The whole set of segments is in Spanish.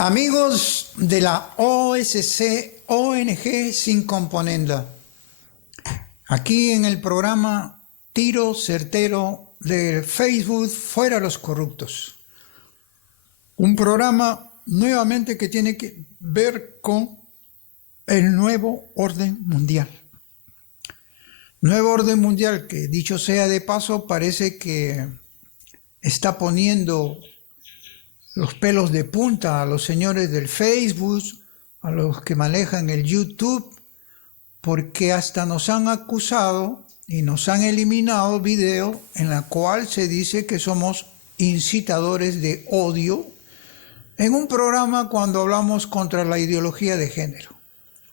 Amigos de la OSC, ONG Sin Componenda, aquí en el programa Tiro Certero de Facebook Fuera los Corruptos. Un programa nuevamente que tiene que ver con el nuevo orden mundial. Nuevo orden mundial que, dicho sea de paso, parece que está poniendo los pelos de punta a los señores del Facebook, a los que manejan el YouTube, porque hasta nos han acusado y nos han eliminado video en la cual se dice que somos incitadores de odio en un programa cuando hablamos contra la ideología de género.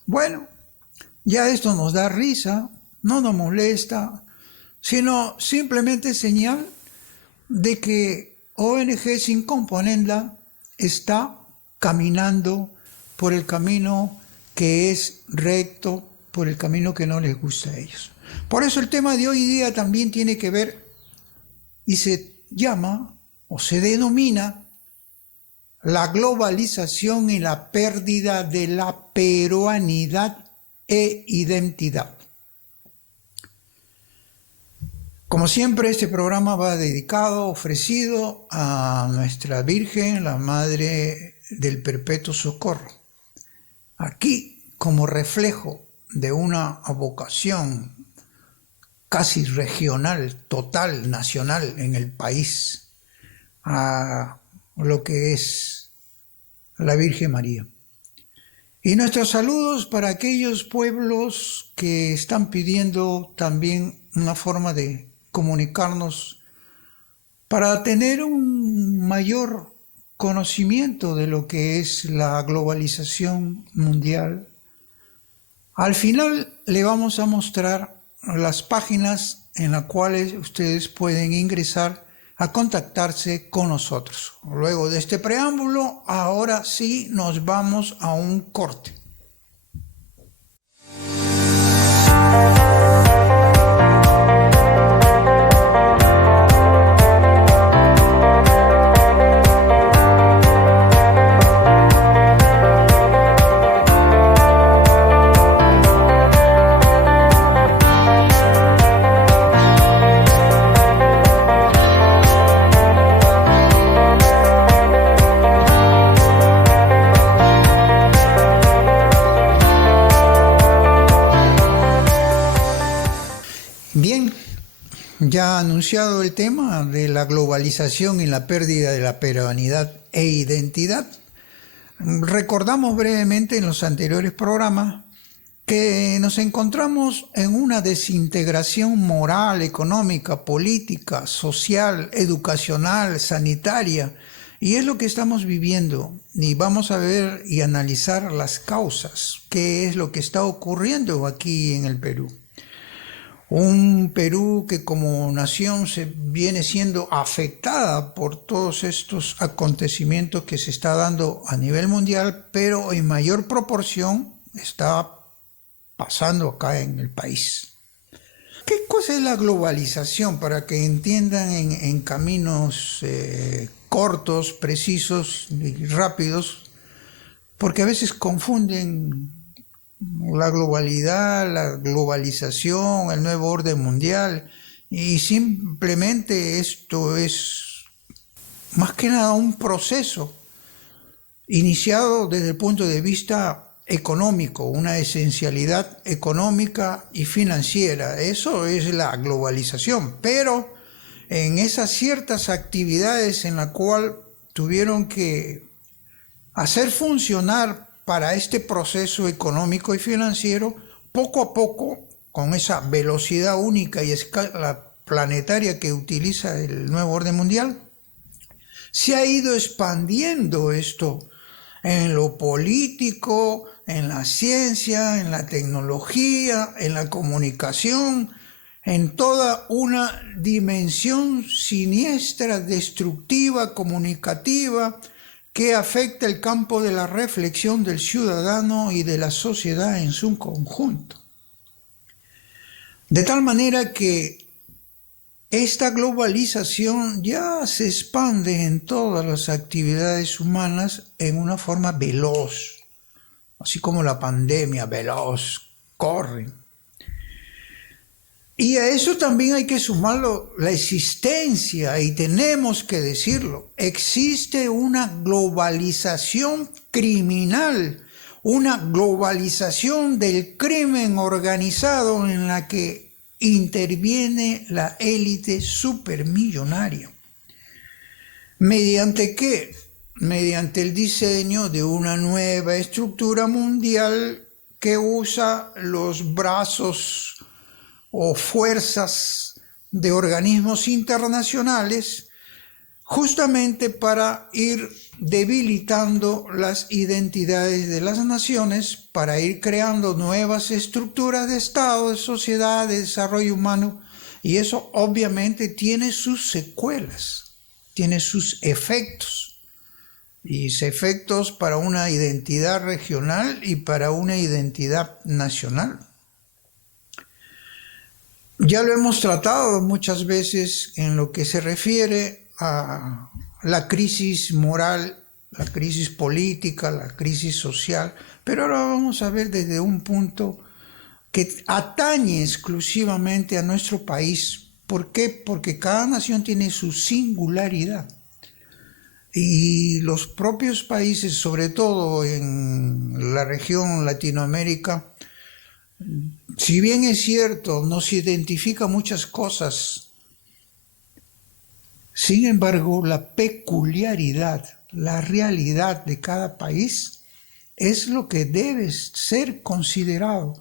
Bueno, ya esto nos da risa, no nos molesta, sino simplemente señal de que ONG Sin Componenda está caminando por el camino que es recto, por el camino que no les gusta a ellos. Por eso el tema de hoy día también tiene que ver y se llama o se denomina la globalización y la pérdida de la peruanidad e identidad. Como siempre, este programa va dedicado, ofrecido a nuestra Virgen, la Madre del Perpetuo Socorro. Aquí, como reflejo de una vocación casi regional, total, nacional en el país, a lo que es la Virgen María. Y nuestros saludos para aquellos pueblos que están pidiendo también una forma de comunicarnos para tener un mayor conocimiento de lo que es la globalización mundial. Al final le vamos a mostrar las páginas en las cuales ustedes pueden ingresar a contactarse con nosotros. Luego de este preámbulo, ahora sí nos vamos a un corte. Ya anunciado el tema de la globalización y la pérdida de la peruanidad e identidad, recordamos brevemente en los anteriores programas que nos encontramos en una desintegración moral, económica, política, social, educacional, sanitaria, y es lo que estamos viviendo. Y vamos a ver y analizar las causas, qué es lo que está ocurriendo aquí en el Perú. Un Perú que como nación se viene siendo afectada por todos estos acontecimientos que se está dando a nivel mundial, pero en mayor proporción está pasando acá en el país. ¿Qué cosa es la globalización? Para que entiendan en caminos cortos, precisos y rápidos, porque a veces confunden la globalidad, la globalización, el nuevo orden mundial, y simplemente esto es más que nada un proceso iniciado desde el punto de vista económico, una esencialidad económica y financiera. Eso es la globalización, pero en esas ciertas actividades en la cual tuvieron que hacer funcionar para este proceso económico y financiero, poco a poco, con esa velocidad única y escala planetaria que utiliza el nuevo orden mundial, se ha ido expandiendo esto en lo político, en la ciencia, en la tecnología, en la comunicación, en toda una dimensión siniestra, destructiva, comunicativa, que afecta el campo de la reflexión del ciudadano y de la sociedad en su conjunto. De tal manera que esta globalización ya se expande en todas las actividades humanas en una forma veloz, así como la pandemia veloz, corre. Y a eso también hay que sumarlo la existencia, y tenemos que decirlo, existe una globalización criminal, una globalización del crimen organizado en la que interviene la élite supermillonaria. ¿Mediante qué? Mediante el diseño de una nueva estructura mundial que usa los brazos o fuerzas de organismos internacionales justamente para ir debilitando las identidades de las naciones, para ir creando nuevas estructuras de Estado, de sociedad, de desarrollo humano, y eso obviamente tiene sus secuelas, tiene sus efectos, y efectos para una identidad regional y para una identidad nacional. Ya lo hemos tratado muchas veces en lo que se refiere a la crisis moral, la crisis política, la crisis social, pero ahora vamos a ver desde un punto que atañe exclusivamente a nuestro país. ¿Por qué? Porque cada nación tiene su singularidad. Y los propios países, sobre todo en la región Latinoamérica, si bien es cierto, nos identifica muchas cosas, sin embargo, la peculiaridad, la realidad de cada país es lo que debe ser considerado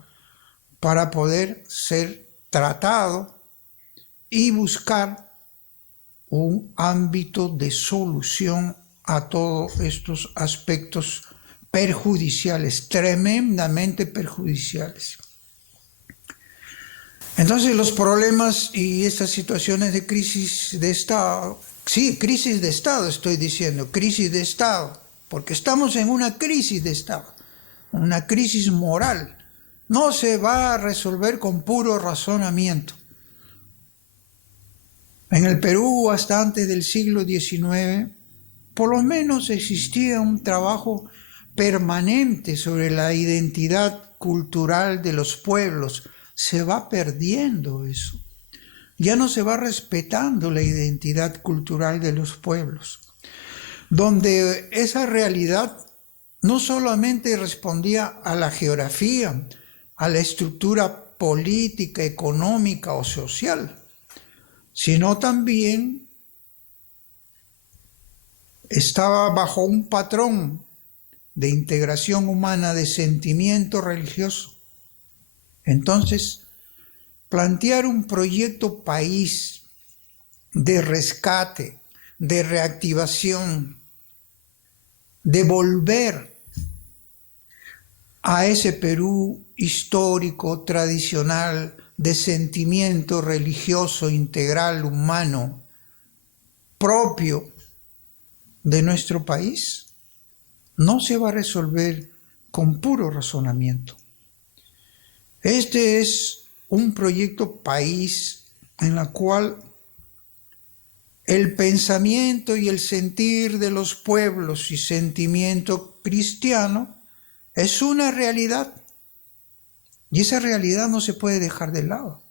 para poder ser tratado y buscar un ámbito de solución a todos estos aspectos perjudiciales, tremendamente perjudiciales. Entonces los problemas y estas situaciones de crisis de Estado, sí, crisis de Estado estoy diciendo, crisis de Estado, porque estamos en una crisis de Estado, una crisis moral, no se va a resolver con puro razonamiento. En el Perú, hasta antes del siglo XIX, por lo menos existía un trabajo permanente sobre la identidad cultural de los pueblos. Se va perdiendo eso. Ya no se va respetando la identidad cultural de los pueblos, donde esa realidad no solamente respondía a la geografía, a la estructura política, económica o social, sino también estaba bajo un patrón de integración humana de sentimiento religioso. Entonces, plantear un proyecto país de rescate, de reactivación, de volver a ese Perú histórico, tradicional, de sentimiento religioso, integral, humano, propio de nuestro país, no se va a resolver con puro razonamiento. Este es un proyecto país en el cual el pensamiento y el sentir de los pueblos y sentimiento cristiano es una realidad. Y esa realidad no se puede dejar de lado.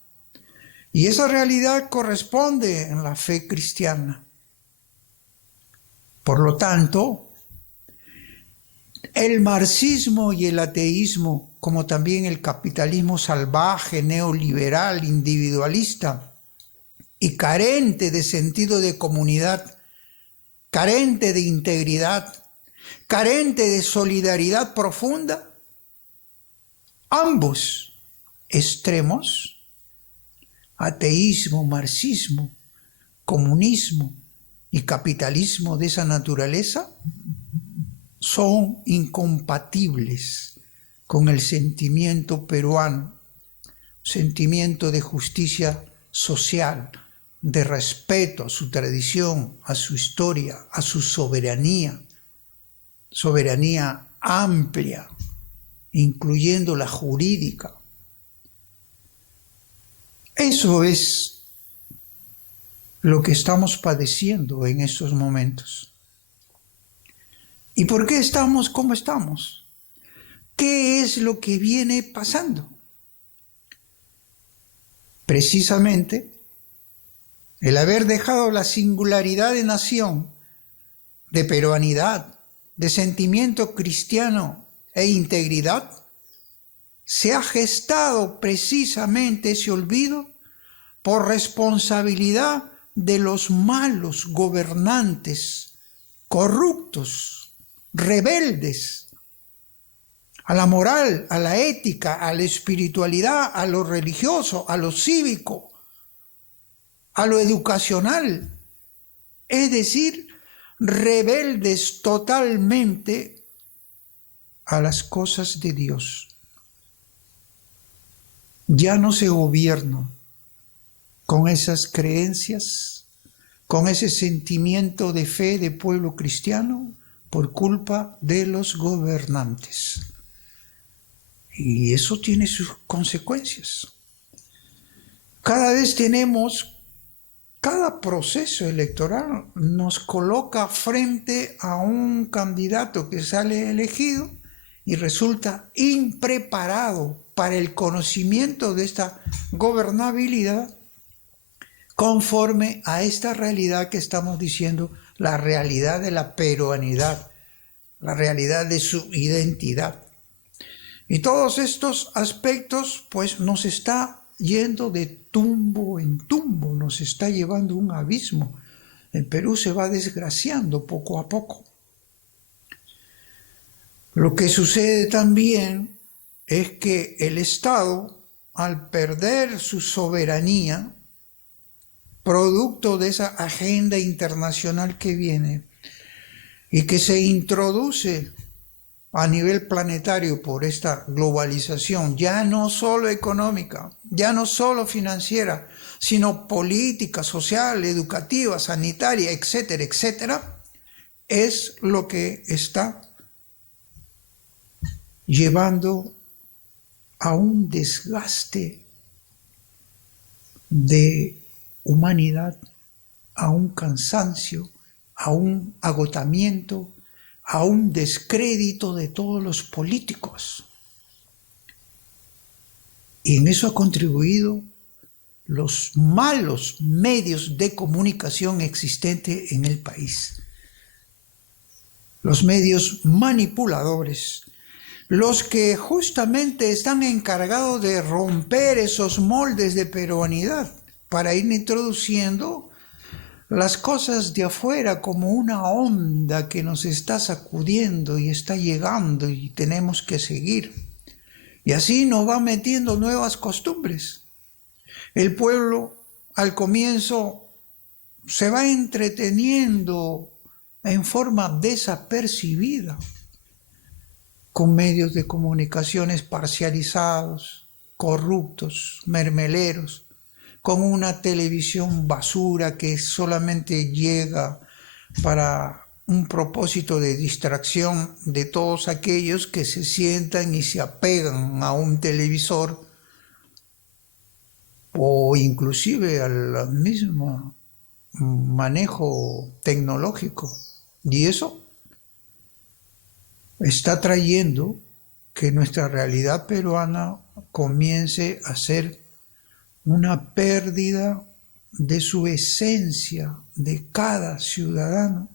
Y esa realidad corresponde en la fe cristiana. Por lo tanto, el marxismo y el ateísmo, como también el capitalismo salvaje, neoliberal, individualista y carente de sentido de comunidad, carente de integridad, carente de solidaridad profunda, ambos extremos, ateísmo, marxismo, comunismo y capitalismo de esa naturaleza, son incompatibles con el sentimiento peruano, sentimiento de justicia social, de respeto a su tradición, a su historia, a su soberanía, soberanía amplia, incluyendo la jurídica. Eso es lo que estamos padeciendo en estos momentos. ¿Y por qué estamos como estamos? ¿Qué es lo que viene pasando? Precisamente el haber dejado la singularidad de nación, de peruanidad, de sentimiento cristiano e integridad, se ha gestado precisamente ese olvido por responsabilidad de los malos gobernantes, corruptos, rebeldes, a la moral, a la ética, a la espiritualidad, a lo religioso, a lo cívico, a lo educacional, es decir, rebeldes totalmente a las cosas de Dios. Ya no se gobierna con esas creencias, con ese sentimiento de fe de pueblo cristiano por culpa de los gobernantes. Y eso tiene sus consecuencias. Cada proceso electoral nos coloca frente a un candidato que sale elegido y resulta impreparado para el conocimiento de esta gobernabilidad conforme a esta realidad que estamos diciendo, la realidad de la peruanidad, la realidad de su identidad. Y todos estos aspectos pues nos está yendo de tumbo en tumbo, nos está llevando a un abismo. El Perú se va desgraciando poco a poco. Lo que sucede también es que el Estado, al perder su soberanía, producto de esa agenda internacional que viene y que se introduce a nivel planetario por esta globalización, ya no solo económica, ya no solo financiera, sino política, social, educativa, sanitaria, etcétera, etcétera, es lo que está llevando a un desgaste de humanidad, a un cansancio, a un agotamiento, a un descrédito de todos los políticos. Y en eso ha contribuido los malos medios de comunicación existentes en el país. Los medios manipuladores, los que justamente están encargados de romper esos moldes de peruanidad para ir introduciendo las cosas de afuera como una onda que nos está sacudiendo y está llegando y tenemos que seguir. Y así nos va metiendo nuevas costumbres. El pueblo al comienzo se va entreteniendo en forma desapercibida con medios de comunicaciones parcializados, corruptos, mermeleros, con una televisión basura que solamente llega para un propósito de distracción de todos aquellos que se sientan y se apegan a un televisor o inclusive al mismo manejo tecnológico. Y eso está trayendo que nuestra realidad peruana comience a ser una pérdida de su esencia de cada ciudadano,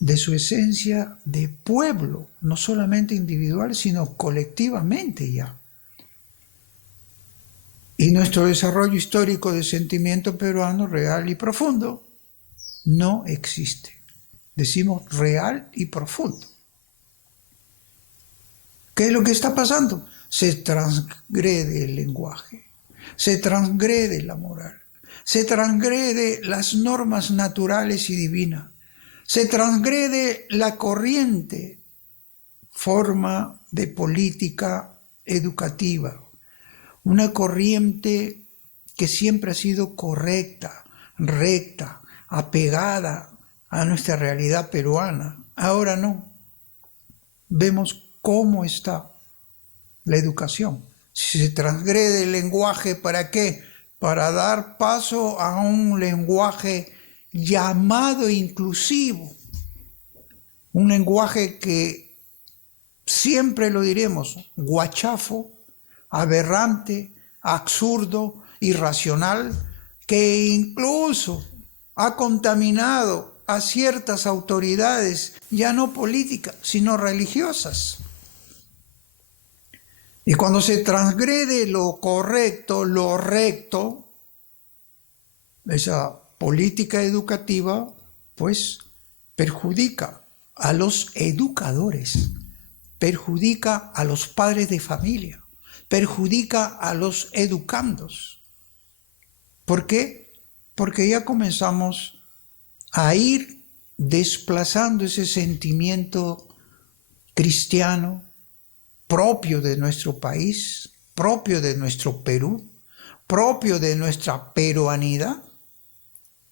de su esencia de pueblo, no solamente individual, sino colectivamente ya. Y nuestro desarrollo histórico de sentimiento peruano real y profundo no existe. Decimos real y profundo. ¿Qué es lo que está pasando? Se transgrede el lenguaje. Se transgrede la moral, se transgrede las normas naturales y divinas, se transgrede la corriente forma de política educativa, una corriente que siempre ha sido correcta, recta, apegada a nuestra realidad peruana. Ahora no. Vemos cómo está la educación. Si se transgrede el lenguaje, ¿para qué? para dar paso a un lenguaje llamado inclusivo, un lenguaje que siempre lo diremos, guachafo, aberrante, absurdo, irracional, que incluso ha contaminado a ciertas autoridades, ya no políticas, sino religiosas. Y cuando se transgrede lo correcto, lo recto, esa política educativa, pues perjudica a los educadores, perjudica a los padres de familia, perjudica a los educandos. ¿Por qué? Porque ya comenzamos a ir desplazando ese sentimiento cristiano propio de nuestro país, propio de nuestro Perú, propio de nuestra peruanidad,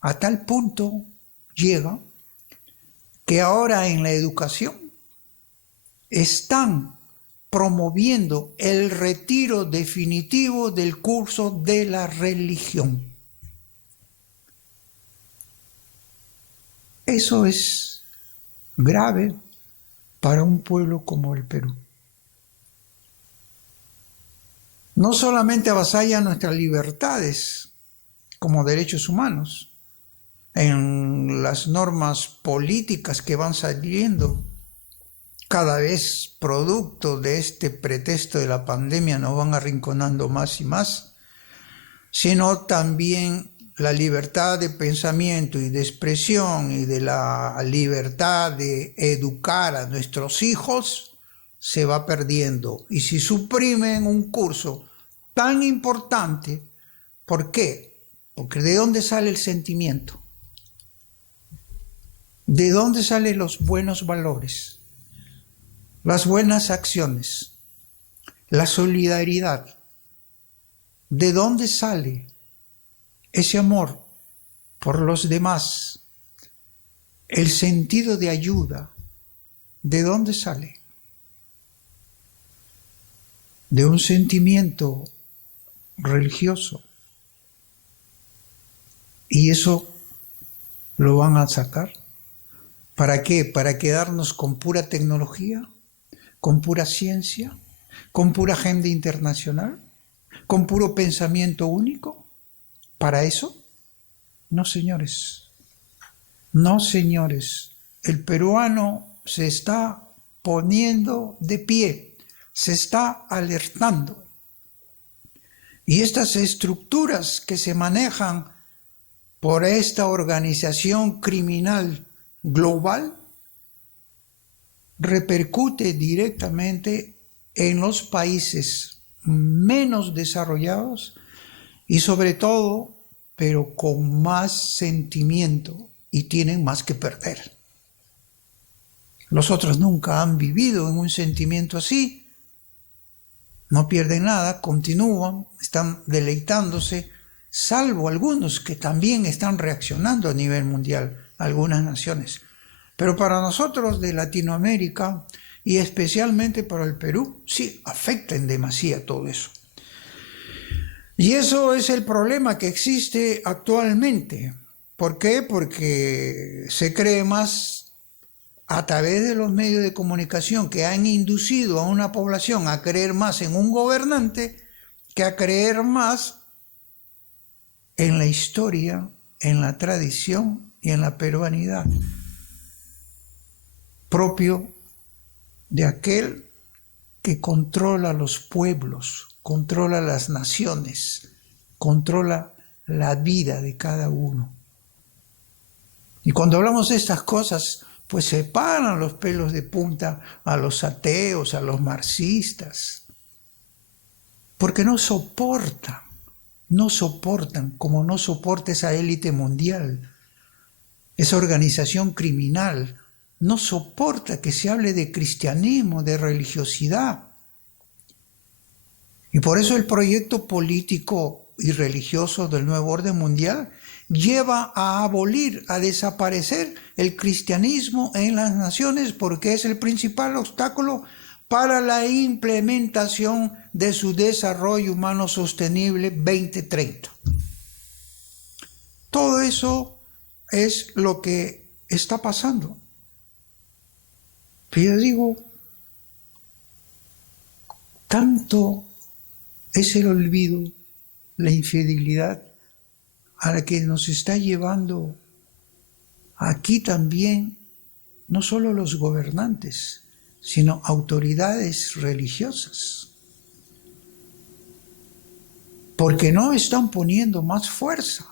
a tal punto llega que ahora en la educación están promoviendo el retiro definitivo del curso de la religión. Eso es grave para un pueblo como el Perú. No solamente avasalla nuestras libertades como derechos humanos, en las normas políticas que van saliendo, cada vez producto de este pretexto de la pandemia nos van arrinconando más y más, sino también la libertad de pensamiento y de expresión y de la libertad de educar a nuestros hijos se va perdiendo. Y si suprimen un curso tan importante, ¿por qué? Porque ¿de dónde sale el sentimiento? ¿De dónde salen los buenos valores? Las buenas acciones, la solidaridad. ¿De dónde sale ese amor por los demás? El sentido de ayuda, ¿de dónde sale? De un sentimiento religioso. Y eso lo van a sacar. ¿Para qué? ¿Para quedarnos con pura tecnología? ¿Con pura ciencia? ¿Con pura agenda internacional? ¿Con puro pensamiento único? ¿Para eso? No, señores. No, señores. El peruano se está poniendo de pie, se está alertando. Y estas estructuras que se manejan por esta organización criminal global repercute directamente en los países menos desarrollados y sobre todo, pero con más sentimiento y tienen más que perder. Los otros nunca han vivido en un sentimiento así, no pierden nada, continúan, están deleitándose, salvo algunos que también están reaccionando a nivel mundial, algunas naciones. Pero para nosotros de Latinoamérica y especialmente para el Perú, sí, afecta en demasía todo eso. Y eso es el problema que existe actualmente. ¿Por qué? Porque se cree más a través de los medios de comunicación que han inducido a una población a creer más en un gobernante que a creer más en la historia, en la tradición y en la peruanidad propio de aquel que controla los pueblos, controla las naciones, controla la vida de cada uno. Y cuando hablamos de estas cosas, pues se paran los pelos de punta a los ateos, a los marxistas, porque no soportan como no soporta esa élite mundial, esa organización criminal, no soporta que se hable de cristianismo, de religiosidad. Y por eso el proyecto político y religioso del nuevo orden mundial lleva a abolir, a desaparecer el cristianismo en las naciones, porque es el principal obstáculo para la implementación de su desarrollo humano sostenible 2030. Todo eso es lo que está pasando. Pero yo digo, tanto es el olvido, la infidelidad, a la que nos está llevando aquí también, no solo los gobernantes, sino autoridades religiosas. Porque no están poniendo más fuerza,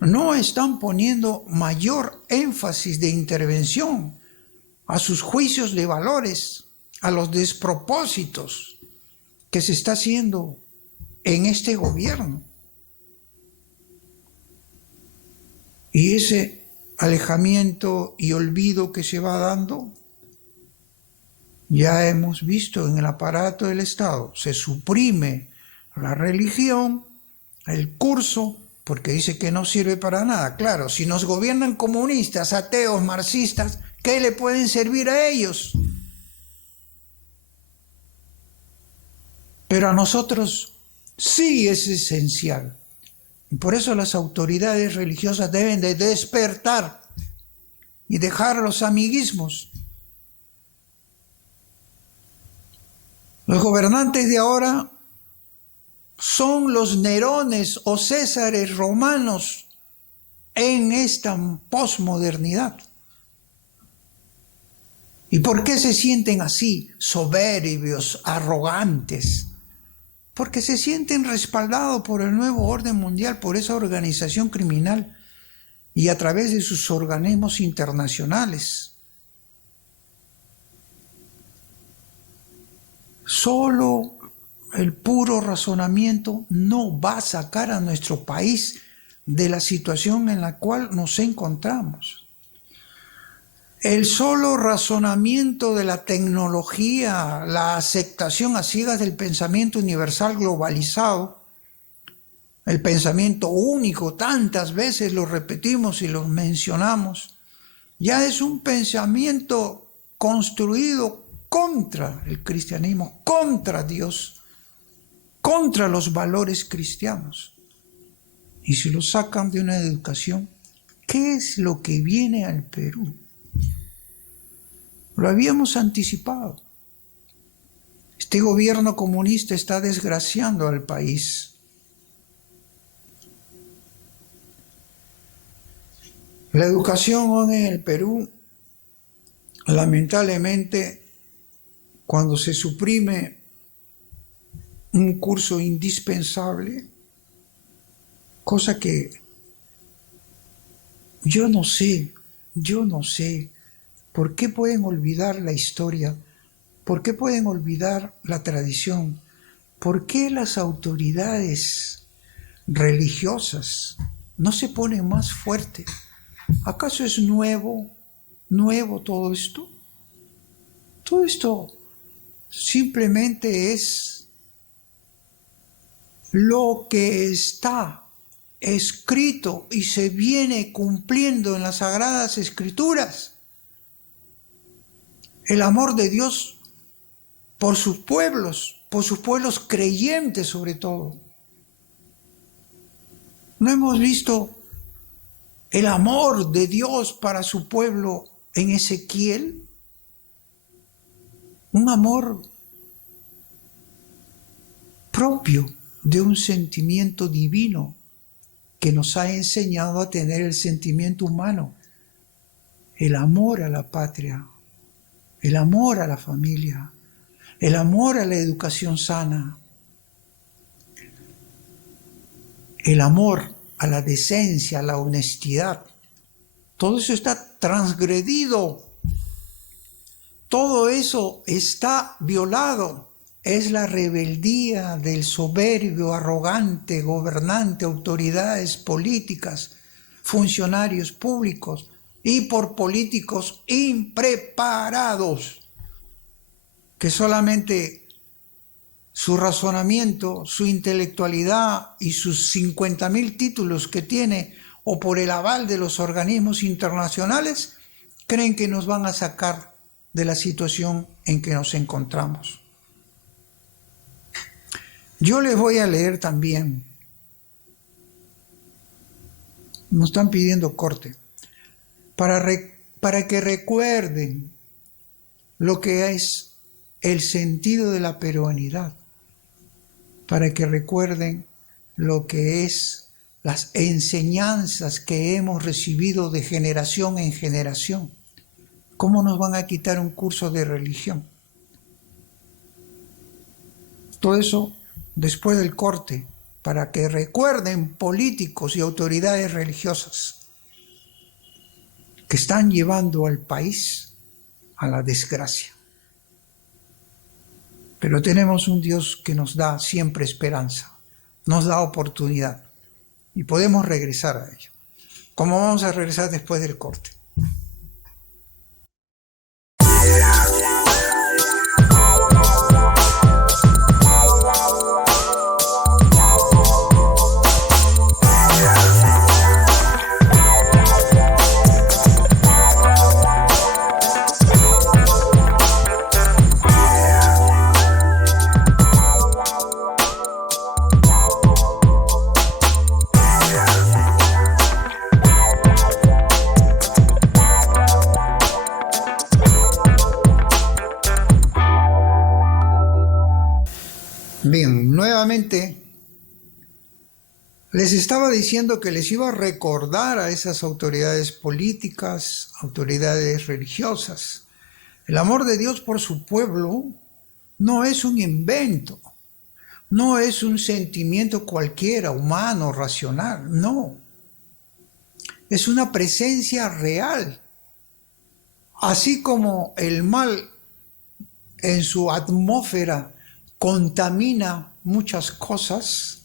no están poniendo mayor énfasis de intervención a sus juicios de valores, a los despropósitos que se está haciendo en este gobierno. Y ese alejamiento y olvido que se va dando, ya hemos visto en el aparato del Estado, se suprime la religión, el curso, porque dice que no sirve para nada. Claro, si nos gobiernan comunistas, ateos, marxistas, ¿qué le pueden servir a ellos? Pero a nosotros sí es esencial. Y por eso las autoridades religiosas deben de despertar y dejar los amiguismos. Los gobernantes de ahora son los Nerones o Césares romanos en esta posmodernidad. ¿Y por qué se sienten así, soberbios, arrogantes? Porque se sienten respaldados por el nuevo orden mundial, por esa organización criminal y a través de sus organismos internacionales. Solo el puro razonamiento no va a sacar a nuestro país de la situación en la cual nos encontramos. El solo razonamiento de la tecnología, la aceptación a ciegas del pensamiento universal globalizado, el pensamiento único, tantas veces lo repetimos y lo mencionamos, ya es un pensamiento construido contra el cristianismo, contra Dios, contra los valores cristianos. Y si lo sacan de una educación, ¿qué es lo que viene al Perú? Lo habíamos anticipado. Este gobierno comunista está desgraciando al país. La educación en el Perú, lamentablemente, cuando se suprime un curso indispensable, cosa que yo no sé por qué pueden olvidar la historia, por qué pueden olvidar la tradición, por qué las autoridades religiosas no se ponen más fuertes. ¿Acaso es nuevo todo esto? Todo esto simplemente es lo que está escrito y se viene cumpliendo en las Sagradas Escrituras. El amor de Dios por sus pueblos creyentes sobre todo. ¿No hemos visto el amor de Dios para su pueblo en Ezequiel? Un amor propio de un sentimiento divino que nos ha enseñado a tener el sentimiento humano, el amor a la patria, el amor a la familia, el amor a la educación sana, el amor a la decencia, a la honestidad. Todo eso está transgredido, todo eso está violado. Es la rebeldía del soberbio, arrogante, gobernante, autoridades políticas, funcionarios públicos y por políticos impreparados, que solamente su razonamiento, su intelectualidad y sus 50.000 títulos que tiene o por el aval de los organismos internacionales, creen que nos van a sacar de la situación en que nos encontramos. Yo les voy a leer también nos están pidiendo corte, para que recuerden lo que es el sentido de la peruanidad, para que recuerden lo que es las enseñanzas que hemos recibido de generación en generación. ¿Cómo nos van a quitar un curso de religión? Todo eso después del corte, para que recuerden políticos y autoridades religiosas que están llevando al país a la desgracia. Pero tenemos un Dios que nos da siempre esperanza, nos da oportunidad y podemos regresar a ello. ¿Cómo vamos a regresar después del corte? Bien, nuevamente les estaba diciendo que les iba a recordar a esas autoridades políticas, autoridades religiosas. El amor de Dios por su pueblo no es un invento, no es un sentimiento cualquiera, humano, racional, no. Es una presencia real. Así como el mal en su atmósfera contamina muchas cosas,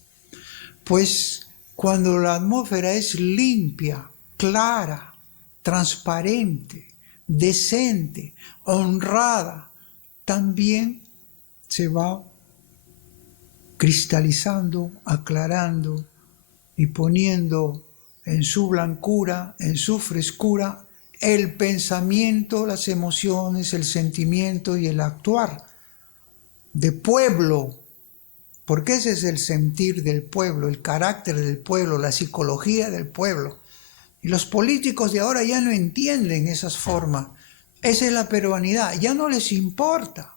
pues cuando la atmósfera es limpia, clara, transparente, decente, honrada, también se va cristalizando, aclarando y poniendo en su blancura, en su frescura, el pensamiento, las emociones, el sentimiento y el actuar de pueblo, porque ese es el sentir del pueblo, el carácter del pueblo, la psicología del pueblo. Y los políticos de ahora ya no entienden esas formas. Esa es la peruanidad, ya no les importa.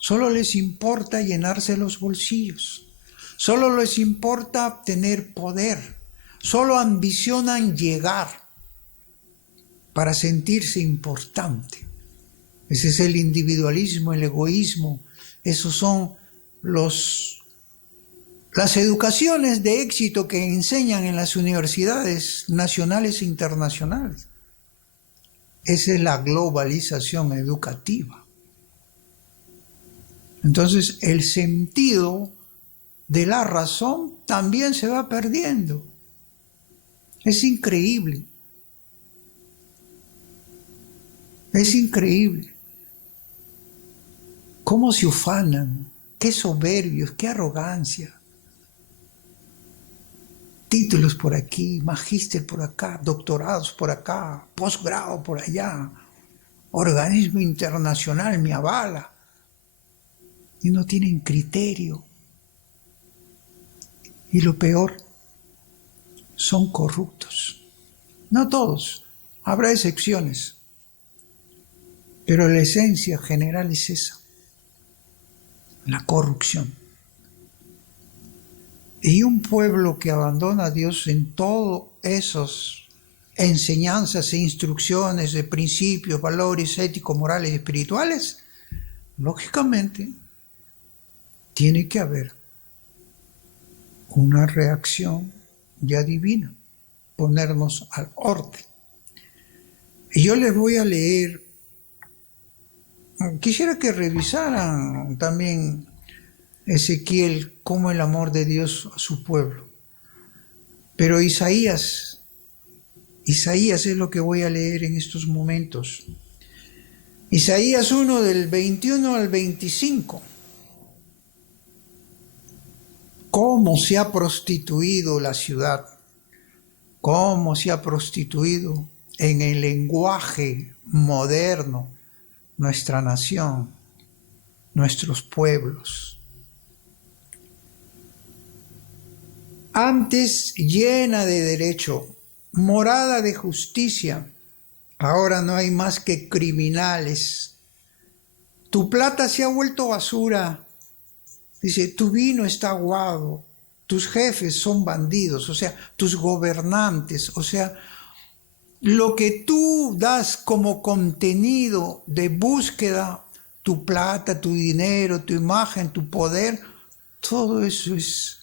Solo les importa llenarse los bolsillos. Solo les importa tener poder. Solo ambicionan llegar para sentirse importante. Ese es el individualismo, el egoísmo. Esos son las educaciones de éxito que enseñan en las universidades nacionales e internacionales. Esa es la globalización educativa. Entonces, el sentido de la razón también se va perdiendo. Es increíble. Es increíble. Cómo se ufanan, qué soberbios, qué arrogancia. Títulos por aquí, magíster por acá, doctorados por acá, posgrado por allá, organismo internacional me avala. Y no tienen criterio. Y lo peor, son corruptos. No todos, habrá excepciones, pero la esencia general es esa, la corrupción. Y un pueblo que abandona a Dios en todas esas enseñanzas e instrucciones de principios, valores éticos, morales y espirituales, lógicamente tiene que haber una reacción ya divina, ponernos al orden. Y yo les voy a leer, quisiera que revisaran también Ezequiel, cómo el amor de Dios a su pueblo. Pero Isaías es lo que voy a leer en estos momentos. Isaías 1 del 21 al 25. Cómo se ha prostituido la ciudad, cómo se ha prostituido en el lenguaje moderno nuestra nación, nuestros pueblos. antes llena de derecho, morada de justicia, ahora no hay más que criminales. Tu plata se ha vuelto basura. Dice, tu vino está aguado, tus jefes son bandidos, o sea, tus gobernantes, o sea, lo que tú das como contenido de búsqueda, tu plata, tu dinero, tu imagen, tu poder, todo eso es,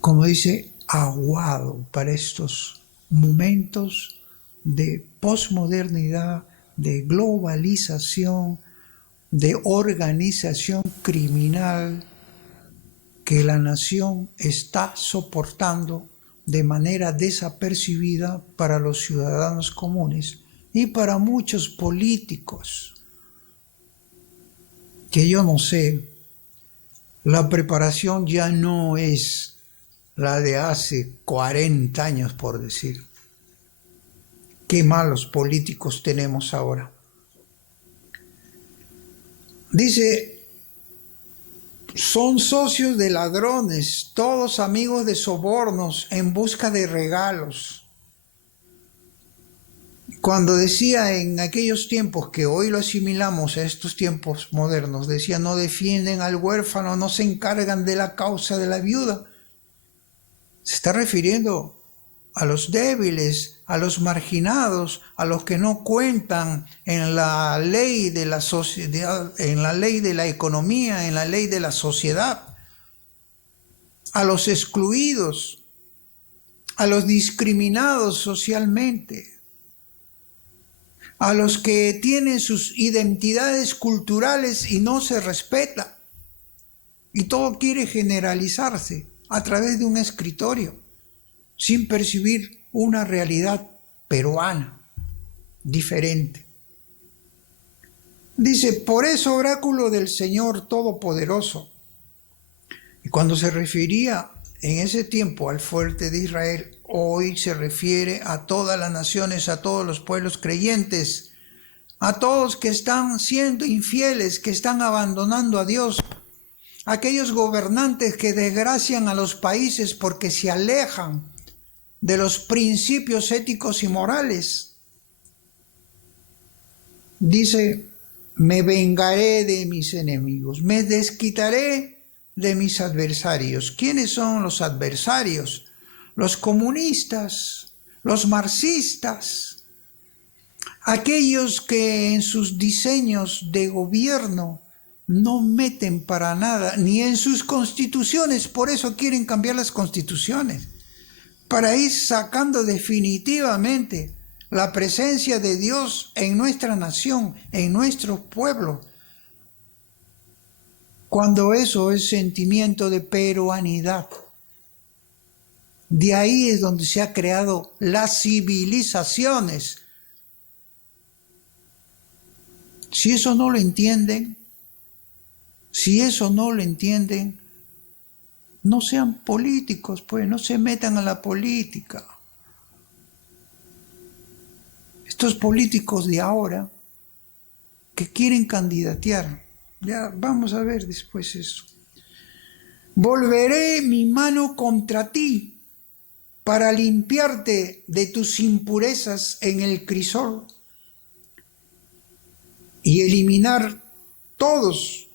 como dice, aguado para estos momentos de posmodernidad, de globalización, de organización criminal que la nación está soportando de manera desapercibida para los ciudadanos comunes y para muchos políticos, que yo no sé, la preparación ya no es la de hace 40 años, por decir. Qué malos políticos tenemos ahora. Dice, son socios de ladrones, todos amigos de sobornos en busca de regalos. Cuando decía en aquellos tiempos, que hoy lo asimilamos a estos tiempos modernos, decía, no defienden al huérfano, no se encargan de la causa de la viuda. Se está refiriendo a los débiles, a los marginados, a los que no cuentan en la ley de la sociedad, en la ley de la economía, en la ley de la sociedad, a los excluidos, a los discriminados socialmente, a los que tienen sus identidades culturales y no se respeta, y todo quiere generalizarse a través de un escritorio, sin percibir una realidad peruana diferente. Dice, por eso oráculo del Señor Todopoderoso. Y cuando se refería en ese tiempo al fuerte de Israel, hoy se refiere a todas las naciones, a todos los pueblos creyentes, a todos que están siendo infieles, que están abandonando a Dios, aquellos gobernantes que desgracian a los países porque se alejan de los principios éticos y morales. Dice, me vengaré de mis enemigos, me desquitaré de mis adversarios. ¿Quiénes son los adversarios? Los comunistas, los marxistas, aquellos que en sus diseños de gobierno no meten para nada, ni en sus constituciones, por eso quieren cambiar las constituciones, para ir sacando definitivamente la presencia de Dios en nuestra nación, en nuestro pueblo, cuando eso es sentimiento de peruanidad. De ahí es donde se han creado las civilizaciones. Si eso no lo entienden, no sean políticos, pues, no se metan a la política. Estos políticos de ahora que quieren candidatear, ya vamos a ver después eso. Volveré mi mano contra ti para limpiarte de tus impurezas en el crisol y eliminar todos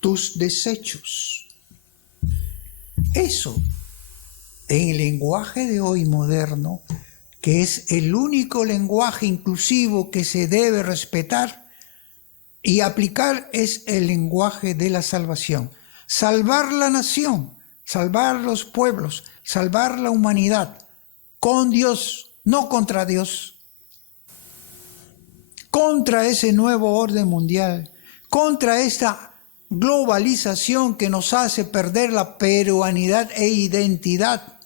tus desechos. Eso, en el lenguaje de hoy moderno, que es el único lenguaje inclusivo que se debe respetar y aplicar, es el lenguaje de la salvación. Salvar la nación, salvar los pueblos, salvar la humanidad con Dios, no contra Dios, contra ese nuevo orden mundial, contra esta globalización que nos hace perder la peruanidad e identidad,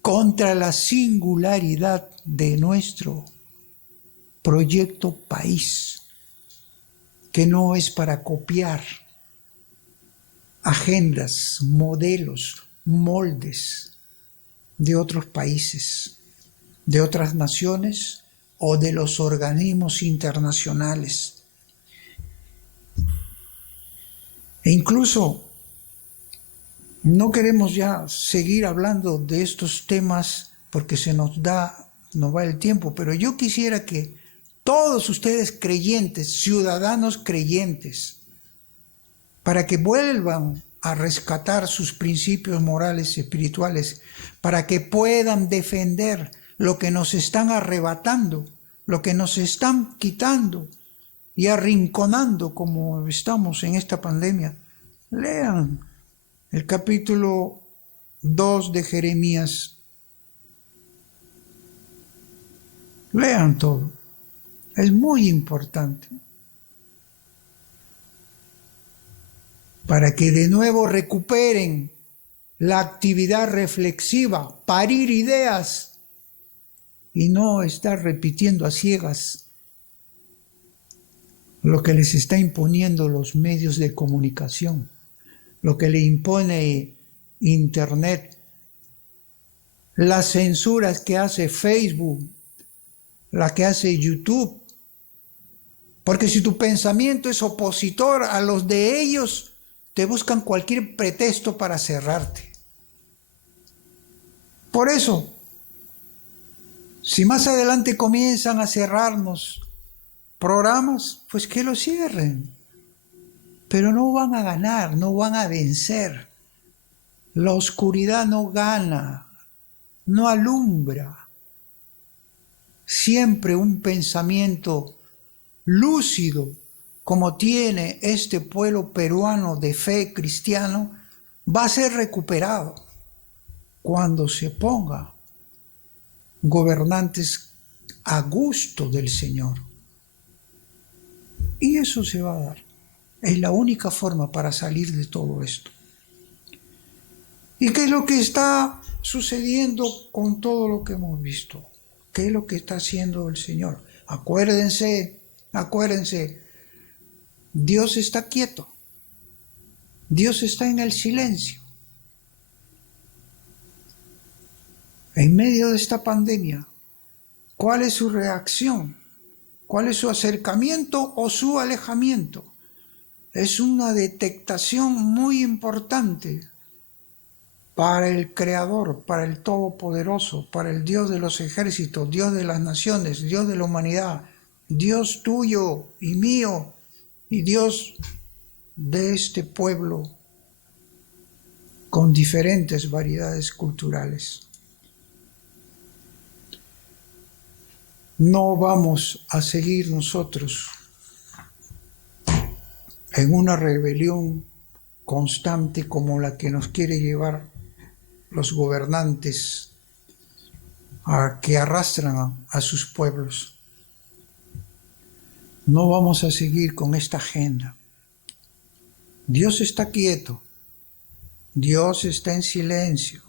contra la singularidad de nuestro proyecto país, que no es para copiar agendas, modelos, moldes de otros países, de otras naciones o de los organismos internacionales. E incluso No queremos ya seguir hablando de estos temas porque nos va el tiempo, pero yo quisiera que todos ustedes creyentes, ciudadanos creyentes, para que vuelvan a rescatar sus principios morales y espirituales, para que puedan defender lo que nos están arrebatando, lo que nos están quitando y arrinconando como estamos en esta pandemia. Lean el capítulo 2 de Jeremías. Lean todo. Es muy importante para que de nuevo recuperen la actividad reflexiva, parir ideas y no estar repitiendo a ciegas lo que les está imponiendo los medios de comunicación, lo que le impone Internet, las censuras que hace Facebook, la que hace YouTube. Porque si tu pensamiento es opositor a los de ellos, te buscan cualquier pretexto para cerrarte. Por eso, si más adelante comienzan a cerrarnos programas, pues que lo cierren. Pero no van a ganar, no van a vencer. La oscuridad no gana, no alumbra. Siempre un pensamiento lúcido, como tiene este pueblo peruano de fe cristiano, va a ser recuperado cuando se ponga gobernantes a gusto del Señor. Y eso se va a dar. Es la única forma para salir de todo esto. ¿Y qué es lo que está sucediendo con todo lo que hemos visto? ¿Qué es lo que está haciendo el Señor? Acuérdense, Dios está quieto. Dios está en el silencio. En medio de esta pandemia, ¿cuál es su reacción? ¿Cuál es su acercamiento o su alejamiento? Es una detectación muy importante para el Creador, para el Todopoderoso, para el Dios de los ejércitos, Dios de las naciones, Dios de la humanidad, Dios tuyo y mío y Dios de este pueblo con diferentes variedades culturales. No vamos a seguir nosotros en una rebelión constante como la que nos quiere llevar los gobernantes que arrastran a sus pueblos. No vamos a seguir con esta agenda. Dios está quieto. Dios está en silencio.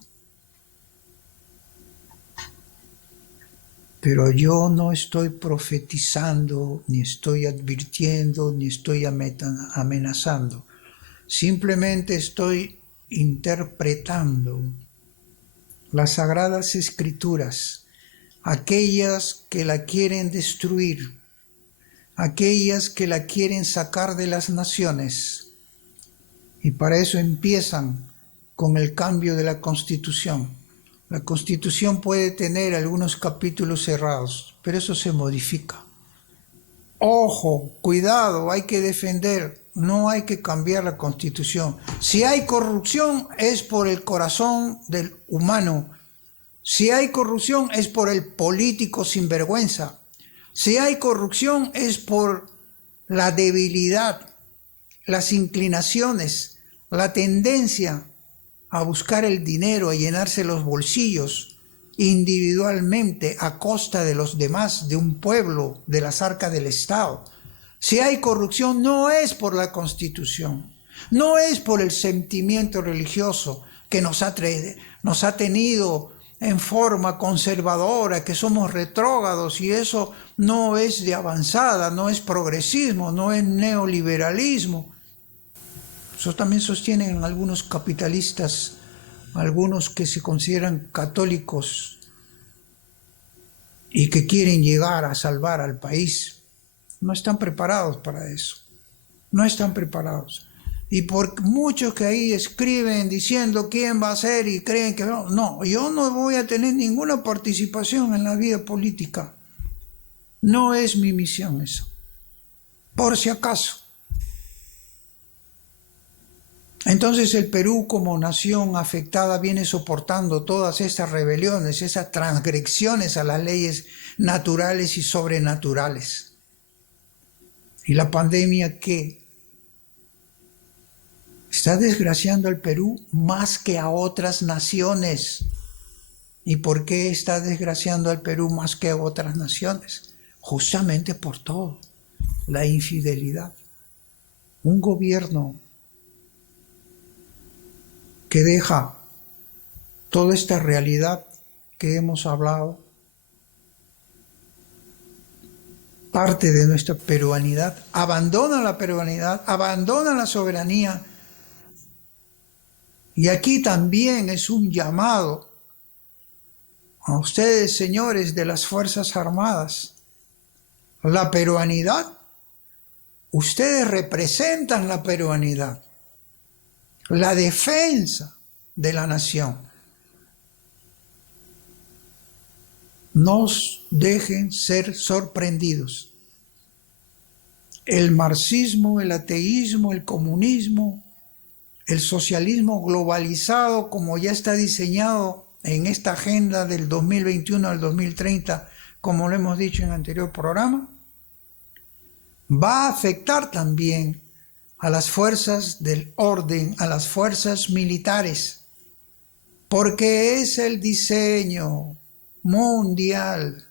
Pero yo no estoy profetizando, ni estoy advirtiendo, ni estoy amenazando. Simplemente estoy interpretando las sagradas escrituras, aquellas que la quieren destruir, aquellas que la quieren sacar de las naciones. Y para eso empiezan con el cambio de la Constitución. La Constitución puede tener algunos capítulos cerrados, pero eso se modifica. Ojo, cuidado, hay que defender, no hay que cambiar la Constitución. Si hay corrupción es por el corazón del humano. Si hay corrupción es por el político sinvergüenza. Si hay corrupción es por la debilidad, las inclinaciones, la tendencia a buscar el dinero, a llenarse los bolsillos individualmente a costa de los demás, de un pueblo, de las arcas del Estado. Si hay corrupción no es por la Constitución, no es por el sentimiento religioso que nos ha tenido en forma conservadora, que somos retrógrados, y eso no es de avanzada, no es progresismo, no es neoliberalismo. Eso también sostienen algunos capitalistas, algunos que se consideran católicos y que quieren llegar a salvar al país. No están preparados para eso. No están preparados. Y por muchos que ahí escriben diciendo quién va a ser y creen que no, no, yo no voy a tener ninguna participación en la vida política. No es mi misión eso. Por si acaso. Entonces el Perú como nación afectada viene soportando todas estas rebeliones, esas transgresiones a las leyes naturales y sobrenaturales. ¿Y la pandemia qué? Está desgraciando al Perú más que a otras naciones. ¿Y por qué está desgraciando al Perú más que a otras naciones? Justamente por todo, la infidelidad. Un gobierno que deja toda esta realidad que hemos hablado, parte de nuestra peruanidad, abandona la peruanidad, abandona la soberanía. Y aquí también es un llamado a ustedes, señores de las Fuerzas Armadas. La peruanidad, ustedes representan la peruanidad, la defensa de la nación. No dejen ser sorprendidos. El marxismo, el ateísmo, el comunismo, el socialismo globalizado, como ya está diseñado en esta agenda del 2021 al 2030, como lo hemos dicho en el anterior programa, va a afectar también a las fuerzas del orden, a las fuerzas militares, porque es el diseño mundial.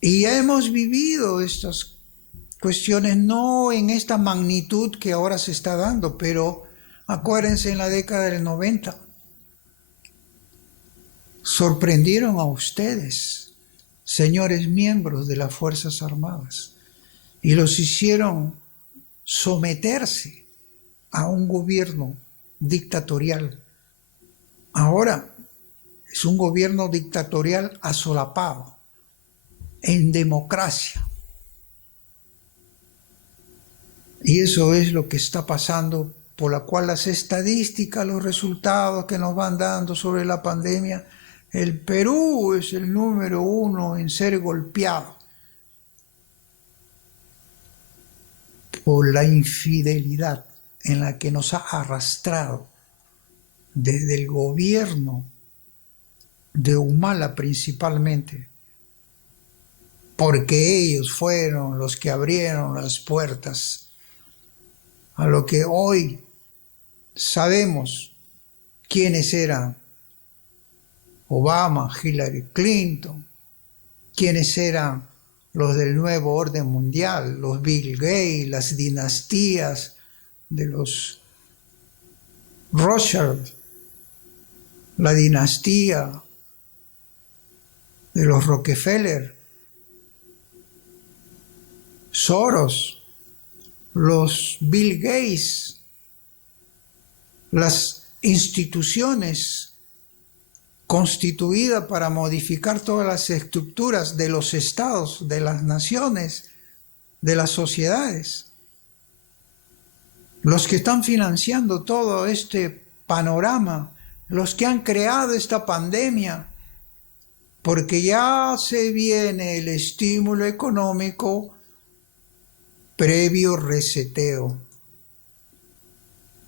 Y hemos vivido estas cuestiones no en esta magnitud que ahora se está dando, pero acuérdense en la década del 90. Sorprendieron a ustedes, señores miembros de las Fuerzas Armadas, y los hicieron someterse a un gobierno dictatorial. Ahora es un gobierno dictatorial asolapado, en democracia. Y eso es lo que está pasando, por la cual las estadísticas, los resultados que nos van dando sobre la pandemia, el Perú es el número 1 en ser golpeado por la infidelidad en la que nos ha arrastrado desde el gobierno de Humala principalmente, porque ellos fueron los que abrieron las puertas a lo que hoy sabemos quiénes eran Obama, Hillary Clinton, quiénes eran los del nuevo orden mundial, los Bill Gates, las dinastías de los Rothschild, la dinastía de los Rockefeller, Soros, los Bill Gates, las instituciones constituidas para modificar todas las estructuras de los estados, de las naciones, de las sociedades. Los que están financiando todo este panorama, los que han creado esta pandemia, porque ya se viene el estímulo económico previo reseteo.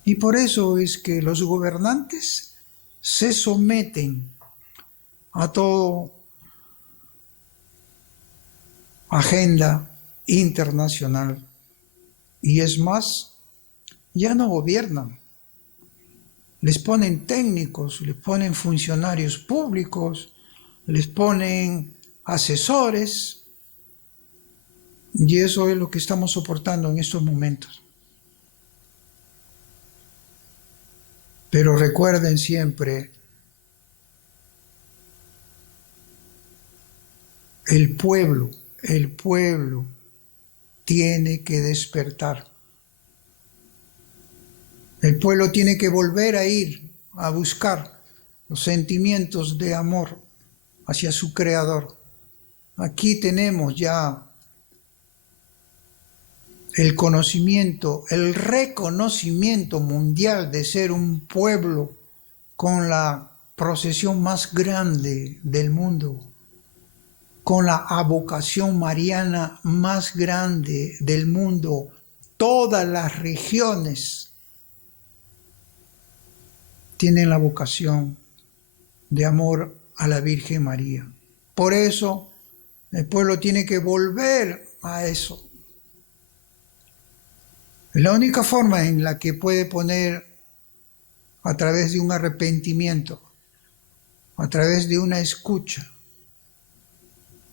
Y por eso es que los gobernantes se someten a toda agenda internacional. Y es más, ya no gobiernan. Les ponen técnicos, les ponen funcionarios públicos, les ponen asesores. Y eso es lo que estamos soportando en estos momentos. Pero recuerden siempre, el pueblo tiene que despertar. El pueblo tiene que volver a ir a buscar los sentimientos de amor hacia su Creador. Aquí tenemos ya el conocimiento, el reconocimiento mundial de ser un pueblo con la procesión más grande del mundo, con la avocación mariana más grande del mundo, todas las regiones tienen la vocación de amor a la Virgen María. Por eso el pueblo tiene que volver a eso. La única forma en la que puede poner, a través de un arrepentimiento, a través de una escucha,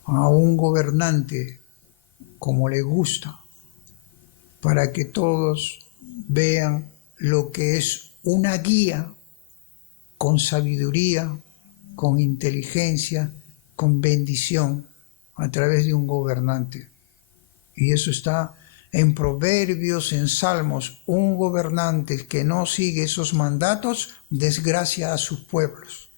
a un gobernante como le gusta, para que todos vean lo que es una guía con sabiduría, con inteligencia, con bendición, a través de un gobernante. Y eso está en Proverbios, en Salmos. Un gobernante que no sigue esos mandatos desgracia a sus pueblos,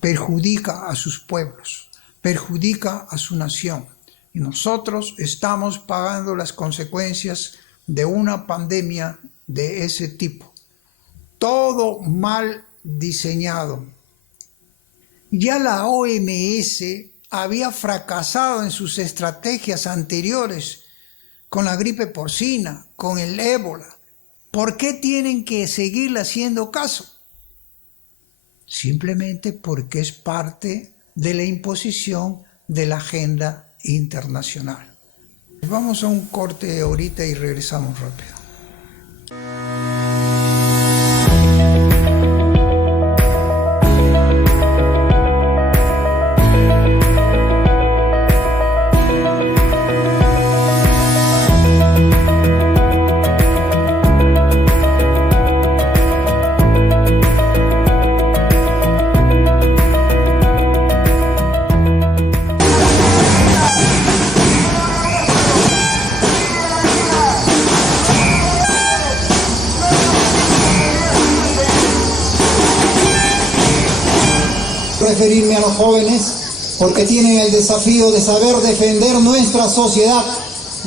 perjudica a sus pueblos, perjudica a su nación. Y nosotros estamos pagando las consecuencias de una pandemia de ese tipo. Todo mal diseñado. Ya la OMS había fracasado en sus estrategias anteriores con la gripe porcina, con el ébola. ¿Por qué tienen que seguirle haciendo caso? Simplemente porque es parte de la imposición de la agenda internacional. Vamos a un corte ahorita y regresamos rápido. Referirme a los jóvenes porque tienen el desafío de saber defender nuestra sociedad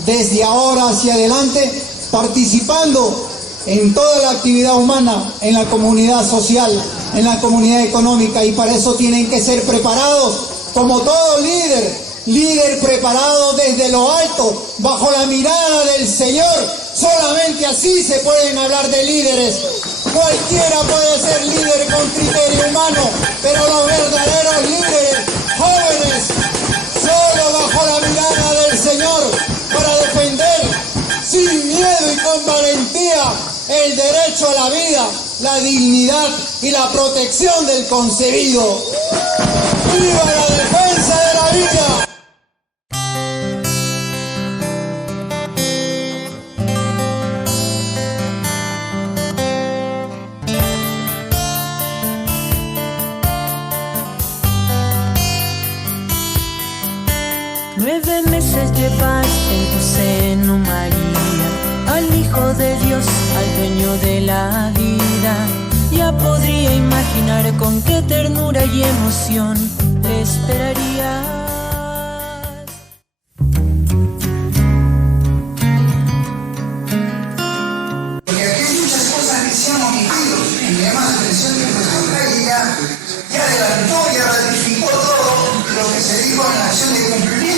desde ahora hacia adelante, participando en toda la actividad humana, en la comunidad social, en la comunidad económica, y para eso tienen que ser preparados como todo líder preparado desde lo alto, bajo la mirada del Señor. Solamente así se pueden hablar de líderes. Cualquiera puede ser líder con criterio humano, pero los verdaderos líderes, jóvenes, solo bajo la mirada del Señor, para defender sin miedo y con valentía el derecho a la vida, la dignidad y la protección del concebido. ¡Viva la defensa de la vida! Llevaste en tu seno, María, al Hijo de Dios, al dueño de la vida. Ya podría imaginar con qué ternura y emoción te esperarías. Porque aquí hay muchas cosas que se han omitido. Y además la expresión del profesor Calle ya adelantó, ya ratificó todo lo que se dijo en la acción de cumplimiento.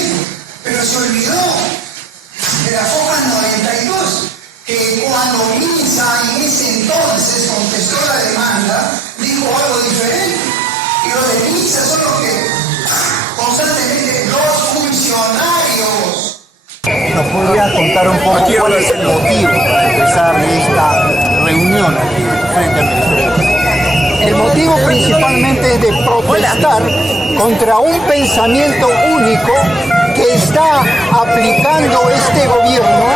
Pero se olvidó de la foja 92, que cuando Minsa en ese entonces contestó la demanda, dijo algo diferente. Y los de Minsa son los que constantemente los funcionarios. ¿Nos podría contar un poco cuál es el motivo para empezar esta reunión aquí frente al Ministerio? El motivo principalmente es de protestar contra un pensamiento único que está aplicando este gobierno,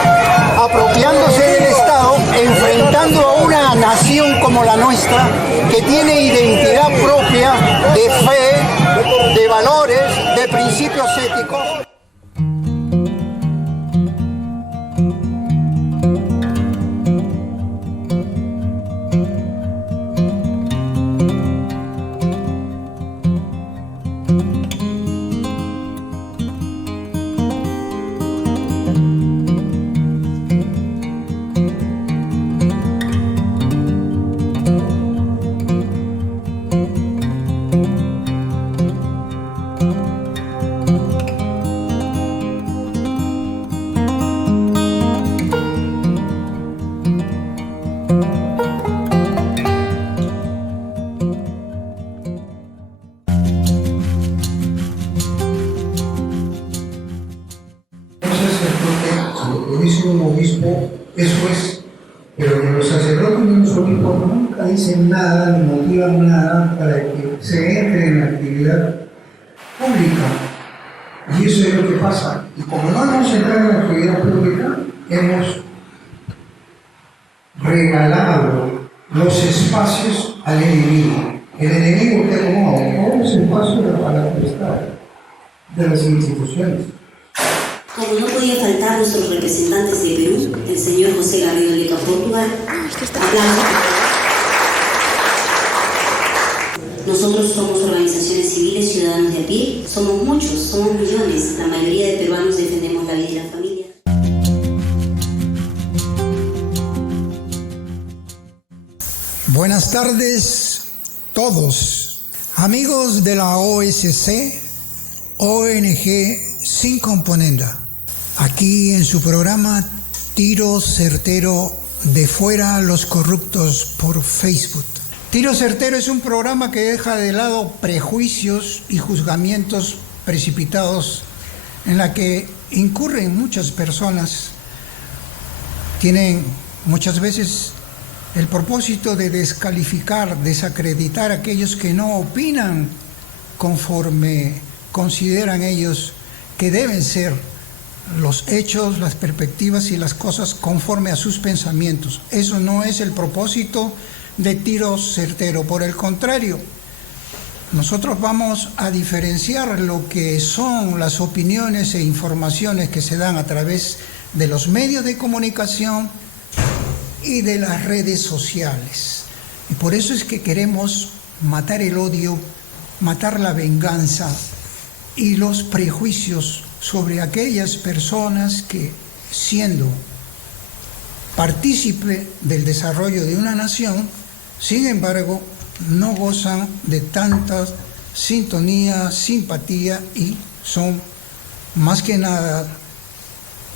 apropiándose del Estado, enfrentando a una nación como la nuestra, que tiene identidad propia de fe, de valores, de principios éticos. Eso es. Pero que los sacerdotes y los obispos nunca dicen nada, ni motivan nada para que se entre en la actividad pública. Y eso es lo que pasa. Y como no hemos entrado en la actividad pública, hemos regalado los espacios al enemigo. El enemigo que tomó todos los espacios para la potestad de las instituciones. Como no podía faltar nuestros representantes de Perú, el señor José Garrido Leca, Portugal, aplauso. Nosotros somos organizaciones civiles, ciudadanos de a pie, somos muchos, somos millones, la mayoría de peruanos defendemos la vida y la familia. Buenas tardes todos, amigos de la OSC, ONG sin componenda. Aquí en su programa Tiro Certero, de fuera los corruptos, por Facebook. Tiro Certero es un programa que deja de lado prejuicios y juzgamientos precipitados en la que incurren muchas personas. Tienen muchas veces el propósito de descalificar, desacreditar a aquellos que no opinan conforme consideran ellos que deben ser los hechos, las perspectivas y las cosas conforme a sus pensamientos. Eso no es el propósito de Tiro Certero. Por el contrario, nosotros vamos a diferenciar lo que son las opiniones e informaciones que se dan a través de los medios de comunicación y de las redes sociales. Y por eso es que queremos matar el odio, matar la venganza y los prejuicios sobre aquellas personas que, siendo partícipe del desarrollo de una nación, sin embargo, no gozan de tanta sintonía, simpatía y son más que nada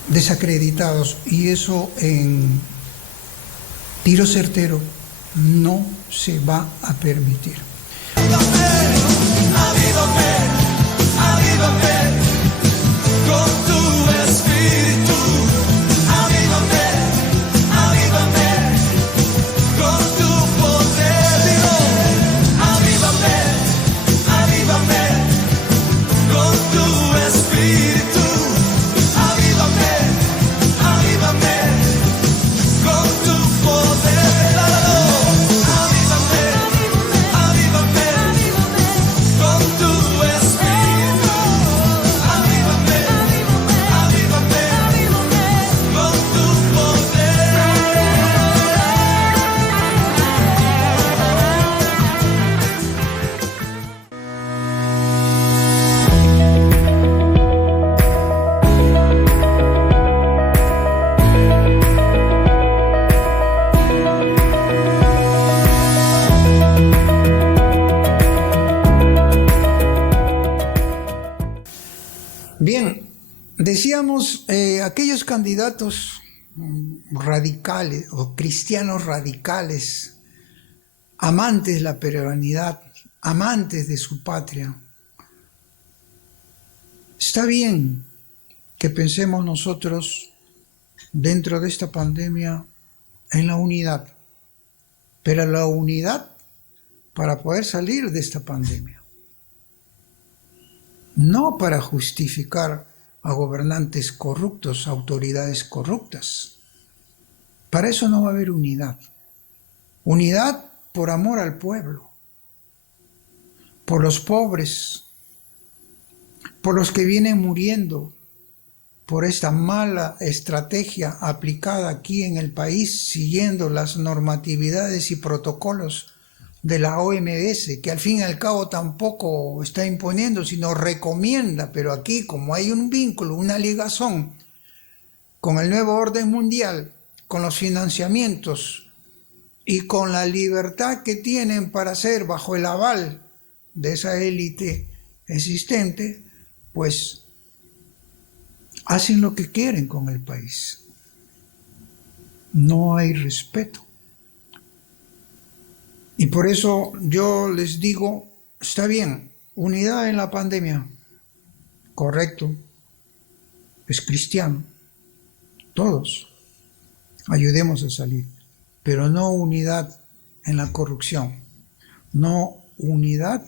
desacreditados. Y eso en Tiro Certero no se va a permitir. Avívame con tu espíritu, avívame con tu poder, avívame con tu espíritu, avívame con tu poder, avívame con tu espíritu, avívame con tu poder. Bien, decíamos, aquellos candidatos radicales o cristianos radicales, amantes de la peruanidad, amantes de su patria. Está bien que pensemos nosotros dentro de esta pandemia en la unidad, pero la unidad para poder salir de esta pandemia. No para justificar a gobernantes corruptos, autoridades corruptas. Para eso no va a haber unidad. Unidad por amor al pueblo, por los pobres, por los que vienen muriendo, por esta mala estrategia aplicada aquí en el país, siguiendo las normatividades y protocolos de la OMS, que al fin y al cabo tampoco está imponiendo, sino recomienda, pero aquí como hay un vínculo, una ligazón con el nuevo orden mundial, con los financiamientos y con la libertad que tienen para hacer bajo el aval de esa élite existente, pues hacen lo que quieren con el país. No hay respeto. Y por eso yo les digo, está bien, unidad en la pandemia, correcto, es cristiano, todos. ayudemos a salir, pero no unidad en la corrupción, no unidad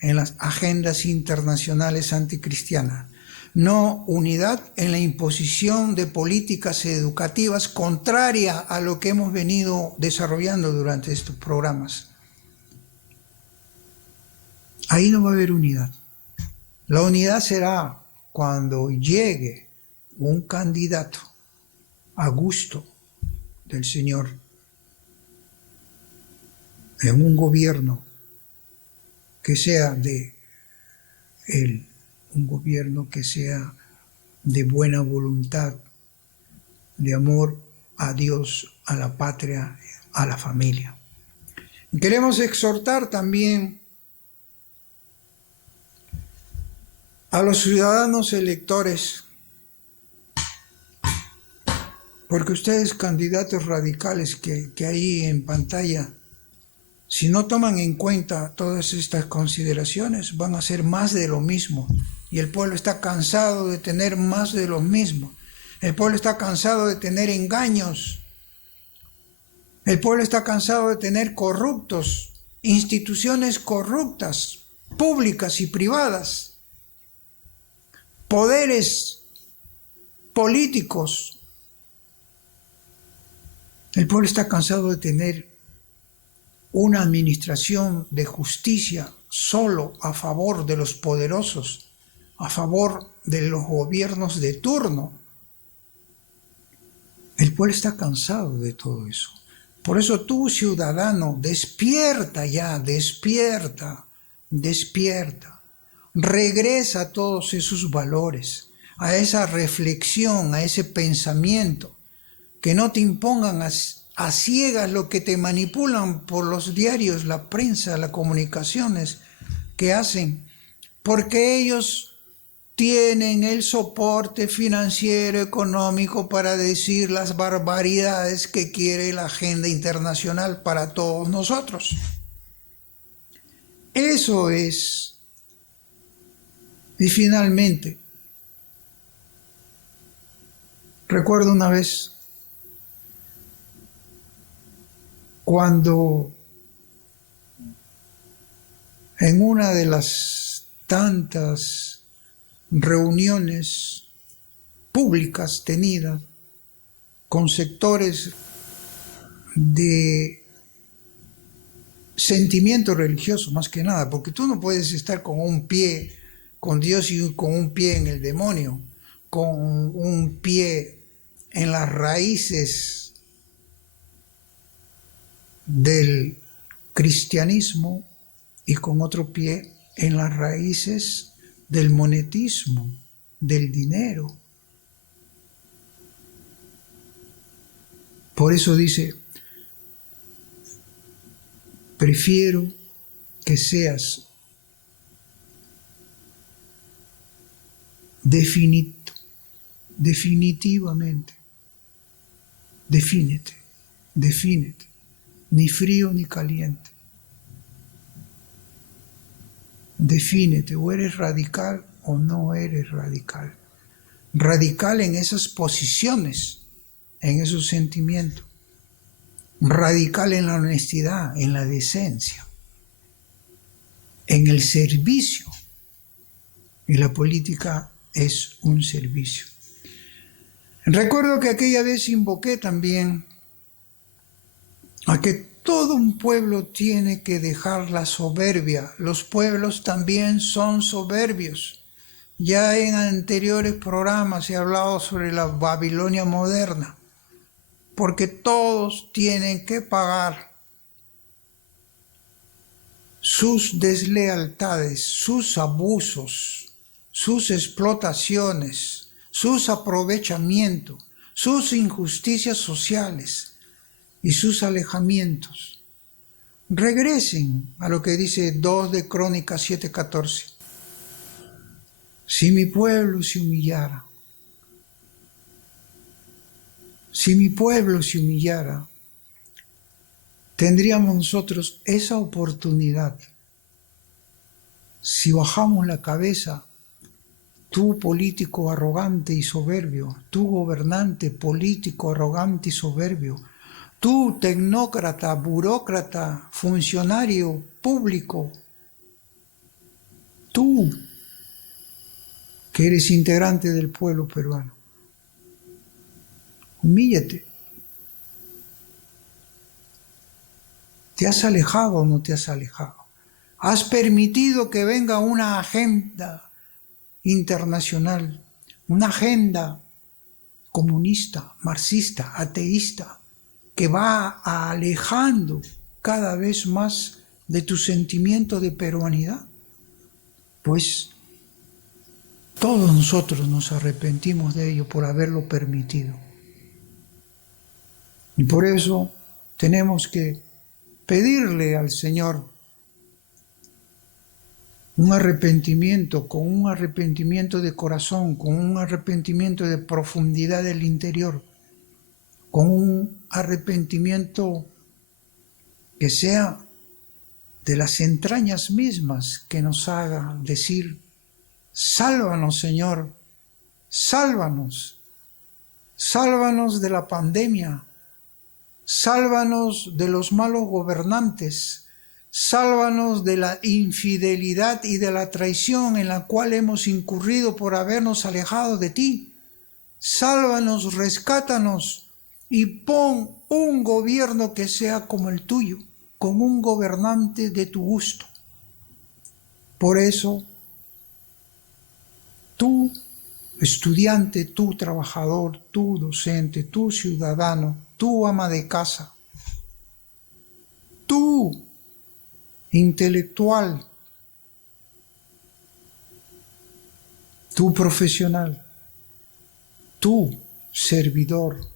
en las agendas internacionales anticristianas, no unidad en la imposición de políticas educativas contraria a lo que hemos venido desarrollando durante estos programas. Ahí no va a haber unidad. La unidad será cuando llegue un candidato a gusto del Señor en un gobierno que sea de Él, un gobierno que sea de buena voluntad, de amor a Dios, a la patria, a la familia. Queremos exhortar también a los ciudadanos electores, porque ustedes, candidatos radicales que hay en pantalla, si no toman en cuenta todas estas consideraciones, van a ser más de lo mismo. Y el pueblo está cansado de tener más de lo mismo. El pueblo está cansado de tener engaños. El pueblo está cansado de tener corruptos, instituciones corruptas, públicas y privadas, poderes políticos. El pueblo está cansado de tener una administración de justicia solo a favor de los poderosos, a favor de los gobiernos de turno. El pueblo está cansado de todo eso. Por eso tú, ciudadano, despierta ya, despierta. Regresa a todos esos valores, a esa reflexión, a ese pensamiento, que no te impongan a ciegas lo que te manipulan por los diarios, la prensa, las comunicaciones que hacen, porque ellos tienen el soporte financiero, económico para decir las barbaridades que quiere la agenda internacional para todos nosotros. Eso es. Y finalmente, recuerdo una vez cuando en una de las tantas reuniones públicas tenidas con sectores de sentimiento religioso, más que nada, porque tú no puedes estar con un pie con Dios y con un pie en el demonio, con un pie en las raíces del cristianismo y con otro pie en las raíces del monetismo, del dinero. Por eso dice, prefiero que seas definitivamente, defínete, ni frío ni caliente. Defínete, o eres radical o no eres radical. Radical en esas posiciones, en esos sentimientos. Radical en la honestidad, en la decencia, en el servicio. Y la política es un servicio. Recuerdo que aquella vez invoqué también a que todo un pueblo tiene que dejar la soberbia. Los pueblos también son soberbios. Ya en anteriores programas he hablado sobre la Babilonia moderna, porque todos tienen que pagar sus deslealtades, sus abusos, sus explotaciones, sus aprovechamientos, sus injusticias sociales y sus alejamientos. Regresen a lo que dice 2 de Crónicas 7:14. Si mi pueblo se humillara, tendríamos nosotros esa oportunidad. Si bajamos la cabeza tú político arrogante y soberbio, tú gobernante político arrogante y soberbio, tú tecnócrata, burócrata, funcionario público, tú que eres integrante del pueblo peruano. Humíllate. ¿Te has alejado o no te has alejado? ¿Has permitido que venga una agenda internacional, una agenda comunista, marxista, ateísta, que va alejando cada vez más de tu sentimiento de peruanidad? Pues todos nosotros nos arrepentimos de ello por haberlo permitido. Y por eso tenemos que pedirle al Señor un arrepentimiento, con un arrepentimiento de corazón, con un arrepentimiento de profundidad del interior, con un arrepentimiento que sea de las entrañas mismas, que nos haga decir: sálvanos, Señor, sálvanos, sálvanos de la pandemia, sálvanos de los malos gobernantes, sálvanos de la infidelidad y de la traición en la cual hemos incurrido por habernos alejado de ti. Sálvanos, rescátanos y pon un gobierno que sea como el tuyo, con un gobernante de tu gusto. Por eso, tú, estudiante, tú, trabajador, tú, docente, tú, ciudadano, tú, ama de casa, tú, intelectual, tú, profesional, tú, servidor,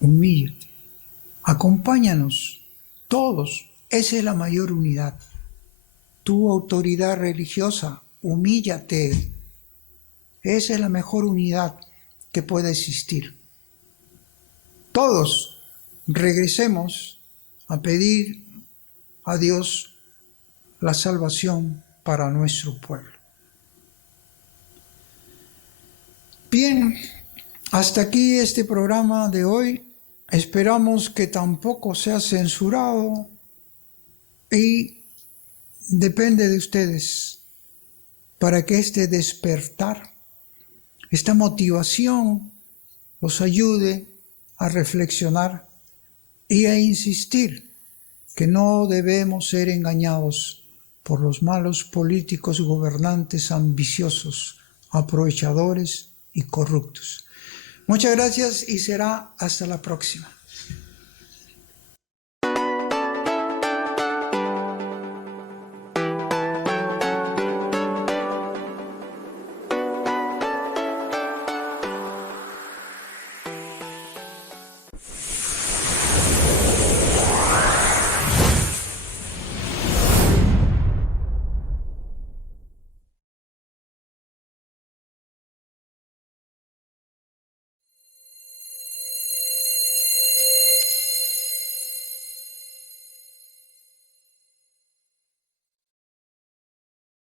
humíllate, acompáñanos todos, esa es la mayor unidad. Tu autoridad religiosa, humíllate, esa es la mejor unidad que puede existir. Todos regresemos a pedir a Dios la salvación para nuestro pueblo. Bien, hasta aquí este programa de hoy. Esperamos que tampoco sea censurado y depende de ustedes para que este despertar, esta motivación los ayude a reflexionar y a insistir que no debemos ser engañados por los malos políticos gobernantes ambiciosos, aprovechadores y corruptos. Muchas gracias y será hasta la próxima.